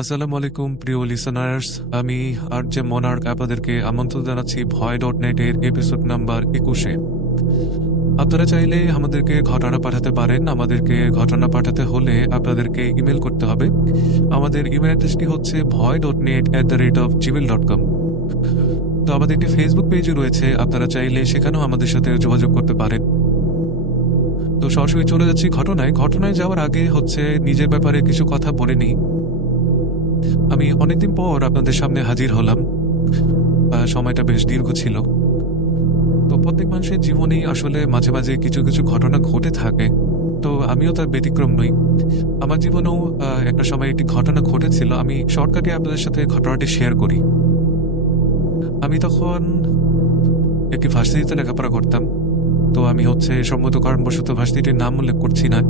আসসালামু আলাইকুম প্রিয় লিসনার্স। আমি আর যে মনার্ক আপনাদেরকে আমন্ত্রণ জানাচ্ছি ভয়.নেট এর এপিসোড নাম্বার 21-এ। আপনারা চাইলে আমাদেরকে ঘটনা পাঠাতে পারেন। আমাদেরকে ঘটনা পাঠাতে হলে আপনাদেরকে ইমেল করতে হবে। আমাদের ইমেল অ্যাড্রেসটি হচ্ছে void.net@gmail.com। তো আমাদের একটি ফেসবুক পেজও রয়েছে, আপনারা চাইলে সেখানেও আমাদের সাথে যোগাযোগ করতে পারেন। তো সরাসরি চলে যাচ্ছি ঘটনায় যাওয়ার আগে নিজের ব্যাপারে কিছু কথা বলে নিই। আমি অনেকদিন পর আপনাদের সামনে হাজির হলাম। সময়টা বেশ দীর্ঘ ছিল। তো প্রত্যেক মানুষের জীবনেই আসলে মাঝে মাঝে কিছু কিছু ঘটনা ঘটে থাকে। তো আমিও তার ব্যতিক্রম নই। আমার জীবনেও একটা সময় একটি ঘটনা ঘটেছিল। আমি শর্টকাটে আপনাদের সাথে ঘটনাটি শেয়ার করি। আমি তখন একটি ভার্সিটিতে লেখাপড়া করতাম। তো আমি সম্মত কারণবশত ভার্সিটির নাম উল্লেখ করছি না।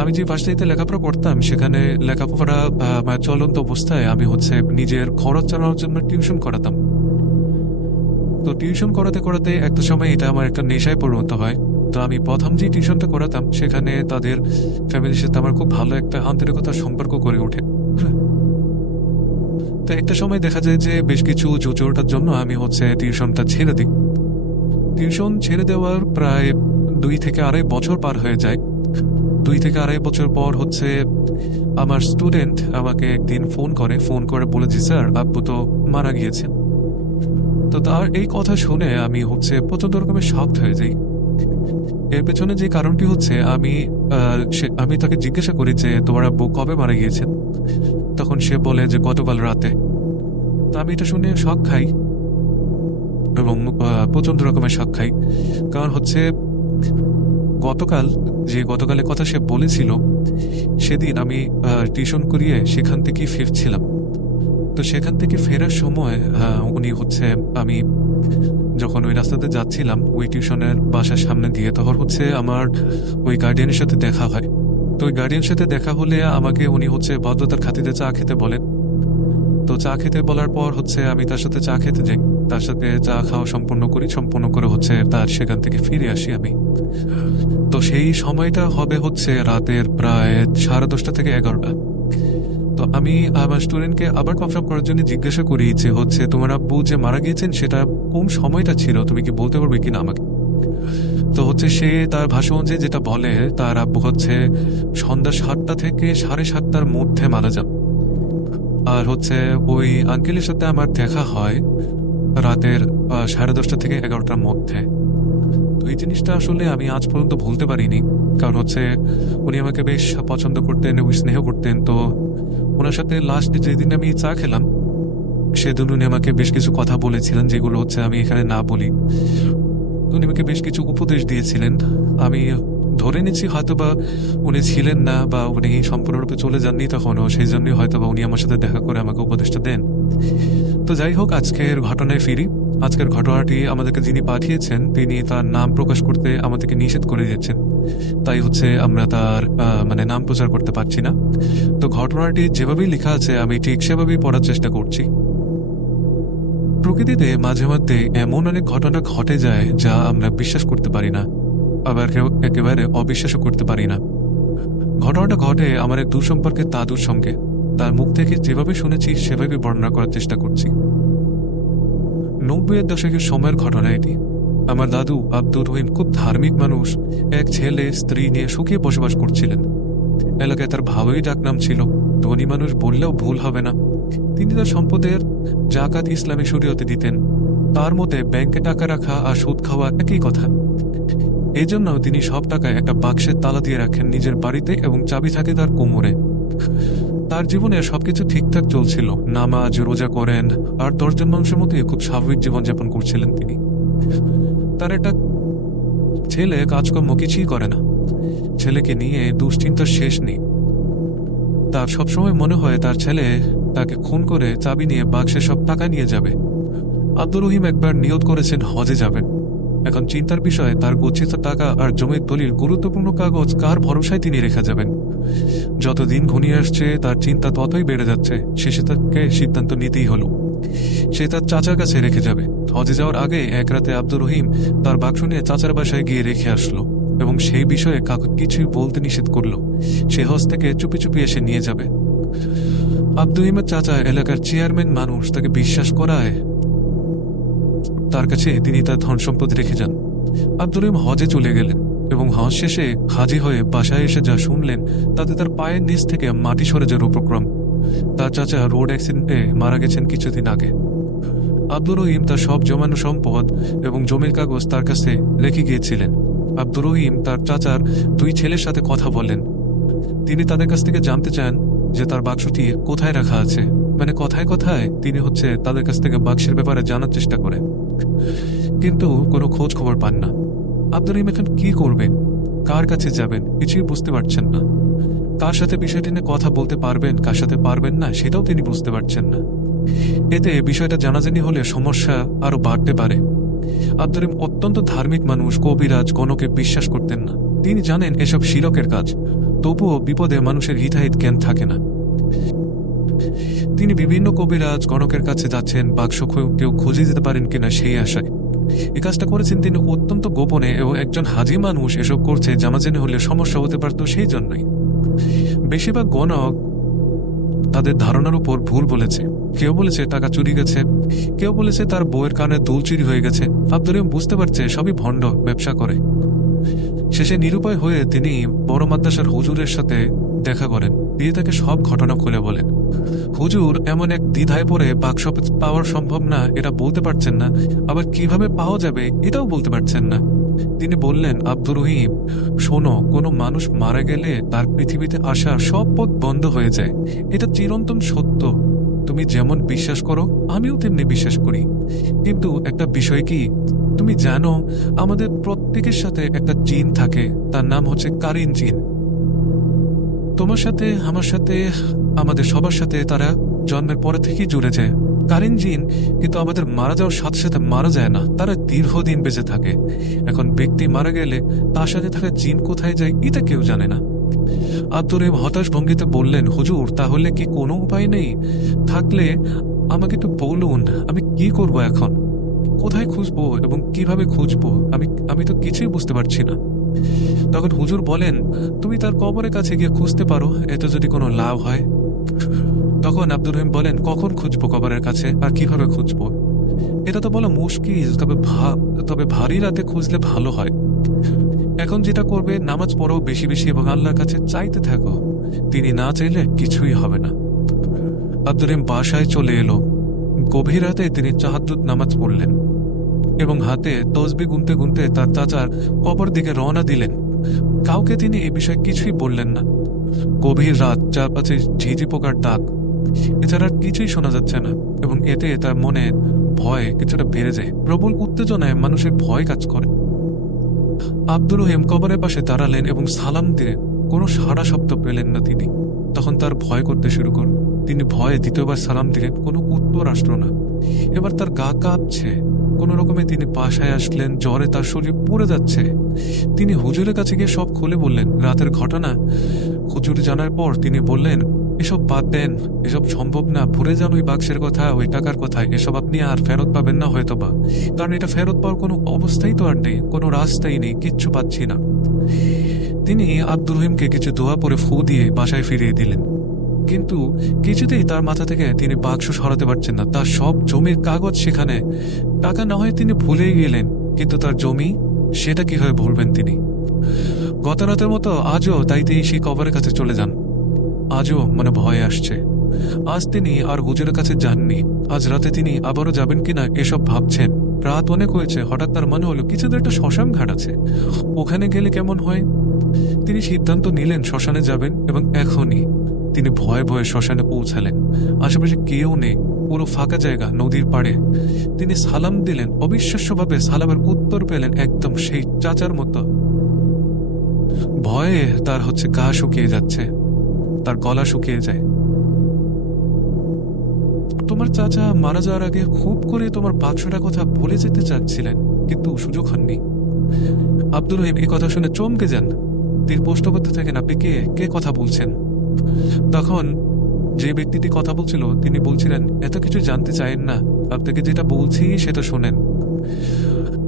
আমি যে ভার্সিটিতে লেখাপড়া করতাম সেখানে লেখাপড়া চলন্ত অবস্থায় আমি নিজের খরচ চালানোর জন্য টিউশন করাতাম। তো টিউশন করাতে করাতে একটা সময় এটা আমার একটা নেশায় পরিণত হয়। তো আমি প্রথম যে টিউশনটা করাতাম সেখানে তাদের ফ্যামিলির সাথে আমার খুব ভালো একটা আন্তরিকতার সম্পর্ক গড়ে ওঠে। তো একটা সময় দেখা যায় যে বেশ কিছু জোজোরটার জন্য আমি টিউশনটা ছেড়ে দিই। টিউশন ছেড়ে দেওয়ার প্রায় 2 থেকে আড়াই বছর পার হয়ে যায়। 2 থেকে আড়াই বছর পর আমার স্টুডেন্ট আমাকে একদিন ফোন করে বলে, জি স্যার, আব্বু তো মারা গিয়েছেন। তো তার এই কথা শুনে আমি প্রচন্ড রকমের শকড হয়ে যাই। এর পেছনে যে কারণটি আমি তাকে জিজ্ঞাসা করি যে তোমার আব্বু কবে মারা গিয়েছেন। তখন সে বলে যে গতকাল রাতে। তো আমি এটা শুনে শক খাই এবং প্রচন্ড রকমের শক খাই। কারণ গতকালের কথা সে বলেছিল, সেদিন আমি টিউশন করিয়ে সেখান থেকেই ফিরছিলাম। তো সেখান থেকে ফেরার সময় উনি আমি যখন ওই রাস্তাতে যাচ্ছিলাম ওই টিউশনের বাসার সামনে দিয়ে, তখন আমার ওই গার্ডিয়ানের সাথে দেখা হয়। তো ওই গার্ডিয়ানের সাথে দেখা হলে আমাকে উনি ভদ্রতার খাতিরে চা খেতে বলেন। তো চা খেতে বলার পর আমি তার সাথে চা খেতে যাই। তার সাথে চা খাওয়া সম্পূর্ণ করে তার সেখান থেকে ফিরে আসি আমি। তো সেই সময়টা হবে রাতের প্রায় 10:30 থেকে 11টা। তো আমি আমার স্টুডেন্টকে আবার কনফার্ম করার জন্য জিজ্ঞাসা করি যে তোমার আব্বু যে মারা গিয়েছেন সেটা কোন সময়টা ছিল, তুমি কি বলতে পারবে কিনা আমাকে। তো সে তার ভাষা অনুযায়ী যেটা বলে, তার আব্বু সন্ধ্যা 7টা থেকে 7:30টার মধ্যে মারা যান। আর ওই আঙ্কেলের সাথে আমার দেখা হয় রাতের 10:30 থেকে 11টার মধ্যে। তো এই জিনিসটা আসলে আমি আজ পর্যন্ত ভুলতে পারিনি। কারণ উনি আমাকে বেশ পছন্দ করতেন এবং স্নেহ করতেন। তো ওনার সাথে লাস্ট যেদিন আমি চা খেলাম সেদিন উনি আমাকে বেশ কিছু কথা বলেছিলেন, যেগুলো আমি এখানে না বলি। তো উনি আমাকে বেশ কিছু উপদেশ দিয়েছিলেন। আমি ধরে নিচ্ছি হয়তোবা উনি ছিলেন না বা উনি সম্পূর্ণরূপে চলে যাননি তখনও, সেই জন্যই হয়তোবা উনি আমার সাথে দেখা করে আমাকে উপদেশটা দেন। তো যাই হোক, আজকের ঘটনায় ফিরি। আজকের ঘটনাটি আমাদেরকে যিনি পাঠিয়েছেন তিনি তার নাম প্রকাশ করতে আমাদেরকে নিষেধ করে দিয়েছেন। তাই আমরা তার নাম প্রচার করতে পারছি না। তো ঘটনাটি যেভাবেই লেখা আছে আমি ঠিক সেভাবেই পড়ার চেষ্টা করছি। প্রকৃতিতে মাঝে মধ্যে এমন অনেক ঘটনা ঘটে যায় যা আমরা বিশ্বাস করতে পারি না, আবার কেউ একেবারে অবিশ্বাসও করতে পারি না। ঘটনাটা ঘটে আমার এক দূরসম্পর্কের দাদুর সঙ্গে। তার মুখ থেকে যেভাবে শুনেছি সেভাবে বর্ণনা করার চেষ্টা করছি। 90-এর দশকের সময়ের ঘটনা এটি। আমার দাদু আব্দুর রহিম খুব ধার্মিক মানুষ। এক ছেলে স্ত্রী নিয়ে সুখে বসবাস করছিলেন। এলাকায় তার ভালোই ডাকনাম ছিল। ধনী মানুষ বললেও ভুল হবে না। তিনি তার সম্পদের জাকাত ইসলামী শরীয়তে দিতেন। তার মতে ব্যাংকে টাকা রাখা আর সুদ খাওয়া একই কথা। এই জন্য তিনি সব টাকা একটা বাক্সের তালা দিয়ে রাখেন নিজের বাড়িতে এবং চাবি থাকে তার কোমরে। তার জীবনে সবকিছু ঠিকঠাক চলছিল। নামাজ রোজা করেন আর 10 জন মানুষের মধ্যে খুব স্বাভাবিক জীবনযাপন করছিলেন তিনি। তার একটা ছেলে কাজকর্ম কিছুই করে না। ছেলেকে নিয়ে দুশ্চিন্তার শেষ নেই। তার সবসময় মনে হয় তার ছেলে তাকে খুন করে চাবি নিয়ে বাক্সে সব টাকা নিয়ে যাবে। আব্দুর রহিম একবার নিয়ত করেছেন হজে যাবেন। এখন চিন্তার বিষয়, তার গচ্ছিত টাকা আর জমির দলিল গুরুত্বপূর্ণ কাগজ কার ভরসায় তিনি রেখে যাবেন। যতদিন ঘনিয়ে আসছে তার চিন্তা ততই বেড়ে যাচ্ছে। শেষে তাকে সিদ্ধান্ত নিতেই হলো সে তার চাচার কাছে রেখে যাবে। হজে যাওয়ার আগে এক রাতে আব্দুর রহিম তার বাক্স নিয়ে চাচার বাসায় গিয়ে রেখে আসলো এবং সেই বিষয়ে কাউকে কিছুই বলতে নিষেধ করলো। সে হজ থেকে চুপি চুপি এসে নিয়ে যাবে। আব্দুল রহিমের চাচা এলাকার চেয়ারম্যান মানুষ, তাকে বিশ্বাস করায় তার কাছে তিনি তার ধন সম্পদ রেখে যান। আব্দুল রহিম হজে চলে গেলেন এবং হজ শেষে হাজি হয়ে বাসায় এসে যা শুনলেন তাতে তার পায়ের নিচ থেকে মাটি সরে যাওয়ার উপক্রম। তার চাচা রোড অ্যাক্সিডেন্টে মারা গেছেন কিছুদিন আগে। আব্দুর রহিম তার সব জমানো সম্পদ এবং জমির কাগজ তার কাছে রেখে গিয়েছিলেন। আব্দুর রহিম তার চাচার দুই ছেলের সাথে কথা বলেন। তিনি তাদের কাছ থেকে জানতে চান যে তার বাক্সটি কোথায় রাখা আছে। মানে কথায় কথায় তিনি তাদের কাছ থেকে বাক্সের ব্যাপারে জানার চেষ্টা করেন, কিন্তু কোনো খোঁজ খবর পান না। আব্দুর রহিম এখন কি করবেন, কার কাছে যাবেন, কিছুই বুঝতে পারছেন না। কার সাথে বিষয়টি নিয়ে কথা বলতে পারবেন, কার সাথে পারবেন না, সেটাও তিনি বুঝতে পারছেন না। এতে বিষয়টা জানাজানি হলে সমস্যা আরো বাড়তে পারে। আব্দুর রহিম অত্যন্ত ধার্মিক মানুষ, কবিরাজ গণকে বিশ্বাস করতেন না। তিনি জানেন এসব শিরকের কাজ, তবুও বিপদে মানুষের হিতাহিত জ্ঞান থাকে না। তিনি বিভিন্ন কবিরাজ গণকের কাছে যাচ্ছেন বাক্স কেউ খুঁজে দিতে পারেন কিনা সেই আশায়। এই কাজটা করেছেন তিনি অত্যন্ত গোপনে, এবং একজন হাজি মানুষ এসব করছে জানাজানি হলে সমস্যা হতে পারত, সেই জন্যই। বেশিরভাগ গণক তাদের ধারণার উপর ভুল বলেছে। কেউ বলেছে টাকা চুরি গেছে, কেউ বলেছে তার বউয়ের কানে দুল চুরি হয়ে গেছে। আব্দুর রহিম বুঝতে পারছে সবই ভণ্ড, ব্যবসা করে। শেষে নিরুপায় হয়ে তিনি বড় মাদ্রাসার হুজুরের সাথে দেখা করেন, দিয়ে তাকে সব ঘটনা খুলে বলেন। হুজুর এমন এক দ্বিধায় পড়ে বাক্স পাওয়ার সম্ভব না এটা বলতে পারছেন না, আবার কিভাবে পাওয়া যাবে এটাও বলতে পারছেন না। তিনি বললেন, আব্দুর রহিম শোনো, কোনো মানুষ মারা গেলে তার পৃথিবীতে আসা সব পথ বন্ধ হয়ে যায়। এটা চিরন্তন সত্য। তুমি যেমন বিশ্বাস করো আমিও তেমনি বিশ্বাস করি। কিন্তু একটা বিষয় কি, তুমি জানো আমাদের প্রত্যেকের সাথে একটা জিন থাকে, তার নাম হচ্ছে কারিন জিন। তোমার সাথে, আমার সাথে, আমাদের সবার সাথে তারা জন্মের পরে থেকেই জুড়ে যায়। কারিন জিন কিন্তু আমাদের মারা যাওয়ার সাথে সাথে মারা যায় না, তারা দীর্ঘদিন বেঁচে থাকে। এখন ব্যক্তি মারা গেলে তার সাথে থাকা জিন কোথায় যায় এটা কেউ জানে না। আব্দুর রহিম হতাশ ভঙ্গিতে বললেন, হুজুর তাহলে কি কোনো উপায় নেই? থাকলে আমাকে একটু বলুন, আমি কি করব এখন? কোথায় খুঁজবো এবং কিভাবে খুঁজবো? আমি তো কিছুই বুঝতে পারছি না। তখন হুজুর বলেন, তুমি তার কবরের কাছে গিয়ে খুঁজতে পারো, এতে যদি কোনো লাভ হয়। তখন আব্দুর রহিম বলেন, কখন খুঁজবো কবরের কাছে, আর কিভাবে খুঁজবো? এটা তো বলা মুশকিল, তবে ভারী রাতে খুঁজলে ভালো হয়। এখন যেটা করবে, নামাজ পড়ো বেশি বেশি এবং আল্লাহর কাছে চাইতে থাকো। তিনি না চাইলে কিছুই হবে না। আব্দুর রহিম বাসায় চলে এলো। গভীর রাতে তিনি তাহাজ্জুদ নামাজ পড়লেন এবং হাতে তসবিহ গুনতে গুনতে তার চাচার কবর দিকে রওনা দিলেন। কাউকে তিনি এ বিষয়ে কিছুই বললেন না। গভীর রাত, চারপাশে ঝিঝি পোকার ডাক, এছাড়া আর কিছুই শোনা যাচ্ছে না, এবং এতে তার মনে ভয় কিছুটা বেড়ে যায়। প্রবল উত্তেজনায় মানুষের ভয় কাজ করে। আব্দুর রহিম কবরের পাশে দাঁড়ালেন এবং সালাম দিলেন। কোনো সাড়া শব্দ পেলেন না তিনি। তখন তার ভয় করতে শুরু করল। তিনি ভয়ে দ্বিতীয়বার সালাম দিলেন, কোনো উত্তর আসলো না। এবার তার গা কাঁপছে। কোন রকমে তিনি বাসায় আসলেন, জ্বরে তার শরীর পুড়ে যাচ্ছে। তিনি হুজুরের কাছে গিয়ে সব খুলে বললেন, রাতের ঘটনা। হুজুর জানার পর তিনি বললেন, এসব বাদ দেন, এসব সম্ভব না। ভুলে যান ওই বাক্সের কথা, ওই টাকার কথা। এসব আপনি আর ফেরত পাবেন না হয়তোবা, কারণ এটা ফেরত পাওয়ার কোনো অবস্থাই তো আর নেই, কোনো রাস্তাই নেই, কিচ্ছু পাচ্ছি না। তিনি আব্দুর রহিমকে কিছু দোয়া পরে ফু দিয়ে বাসায় ফিরিয়ে দিলেন, কিন্তু কিছুতেই তার মাথা থেকে তিনি বাক্স সরাতে পারছেন না। তার সব জমির কাগজ সেখানে। টাকা না হয় তিনি ভুলেই গেলেন, কিন্তু তার জমি, সেটা কিভাবে ভুলবেন তিনি? গত রাতের মতো আজও তাই তিনি সেই কবরের কাছে চলে যান। আজও মনে ভয় আসছে। আজ তিনি আর হুজুরের কাছে যাননি। আজ রাতে তিনি আবারও যাবেন কিনা এসব ভাবছেন। রাত অনেক হয়েছে। হঠাৎ তার মনে হলো কিছু একটা শ্মশান ঘাট আছে, ওখানে গেলে কেমন হয়। তিনি সিদ্ধান্ত নিলেন শ্মশানে যাবেন, এবং এখনই তিনি ভয়ে ভয়ে শ্মশানে পৌঁছালেন। আশেপাশে কেউ নেই, পুরো ফাঁকা জায়গা, নদীর পাড়ে। তিনি সালাম দিলেন, অবিশ্বাস্যভাবে সালামের উত্তর পেলেন একদম সেই চাচার মতো। ভয়ে তার গা শুকিয়ে যাচ্ছে, তার গলা শুকিয়ে যায়। তোমার চাচা মারা যাওয়ার আগে খুব করে তোমার 500 কথা ভুলে যেতে চাচ্ছিলেন, কিন্তু সুযোগ হননি। আব্দুর রহিম এই কথা শুনে চমকে যান। তিনি প্রশ্ন করতে থাকেন, আপনি কে কে কথা বলছেন? তখন যে ব্যক্তিটি কথা বলছিল তিনি বলছিলেন, এত কিছু জানতে চাইেন না, আপনাকে যেটা বলছি সেটা শোনেন।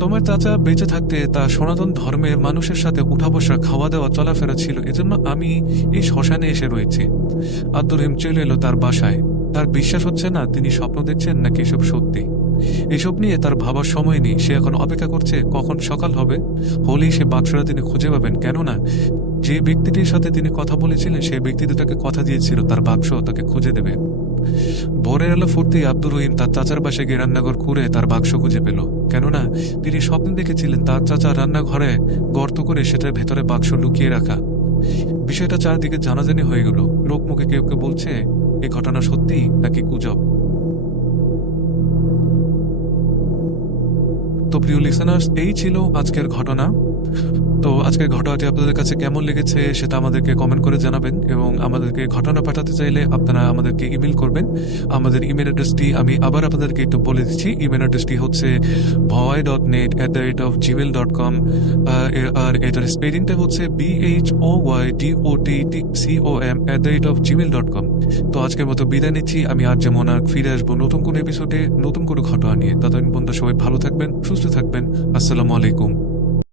তোমার চাচা বেঁচে থাকতে তার সনাতন ধর্মের মানুষের সাথে উঠা বসা, খাওয়া দাওয়া, চলাফেরা ছিল, এজন্য আমি এই শ্মশানে এসে রয়েছি। আব্দুর রহিম চলে এলো তার বাসায়। তার বিশ্বাস হচ্ছে না তিনি স্বপ্ন দেখছেন নাকি এসব সত্যি। এসব নিয়ে তার ভাবার সময় নেই। সে এখন অপেক্ষা করছে কখন সকাল হবে, হলেই সে বাক্সটা তিনি খুঁজে পাবেন। কেননা যে ব্যক্তিটির সাথে তিনি কথা বলেছিলেন সেই ব্যক্তিটি তাকে কথা দিয়েছিল তার বাক্স তাকে খুঁজে দেবে। ভোরের আলো ফুটতেই আব্দুর রহিম তার চাচার বাসায় গিয়ে রান্নাঘর খুঁড়ে তার বাক্স খুঁজে পেল। কেননা তিনি স্বপ্নে দেখেছিলেন তার চাচা রান্নাঘরে গর্ত করে সেটার ভেতরে বাক্স লুকিয়ে রাখা। বিষয়টা চারদিকে জানাজানি হয়ে গেল। লোক মুখে কেউ কেউ বলছে এই ঘটনা সত্যি নাকি গুজব। তো প্রিয় লিসেনার্স, এই ছিল আজকের ঘটনা। তো আজকের ঘটনাটি আপনাদের কাছে কেমন লেগেছে সেটা আমাদেরকে কমেন্ট করে জানাবেন, এবং আমাদেরকে ঘটনা পাঠাতে চাইলে আপনারা আমাদেরকে ইমেল করবেন। আমাদের ইমেল অ্যাড্রেসটি আমি আবার আপনাদেরকে একটু বলে দিচ্ছি। ইমেল অ্যাড্রেসটি হচ্ছে bhoy.net@gmail.com। আর এটার স্পেলিংটা হচ্ছে BHOYDOTTCOM@gmail.com। তো আজকের মতো বিদায় নিচ্ছি। আমি আর যেমন আর ফিরে আসবো নতুন কোনো এপিসোডে নতুন কোনো ঘটনা নিয়ে। ততদিন পর্যন্ত সবাই ভালো থাকবেন, সুস্থ থাকবেন। আসসালামু আলাইকুম।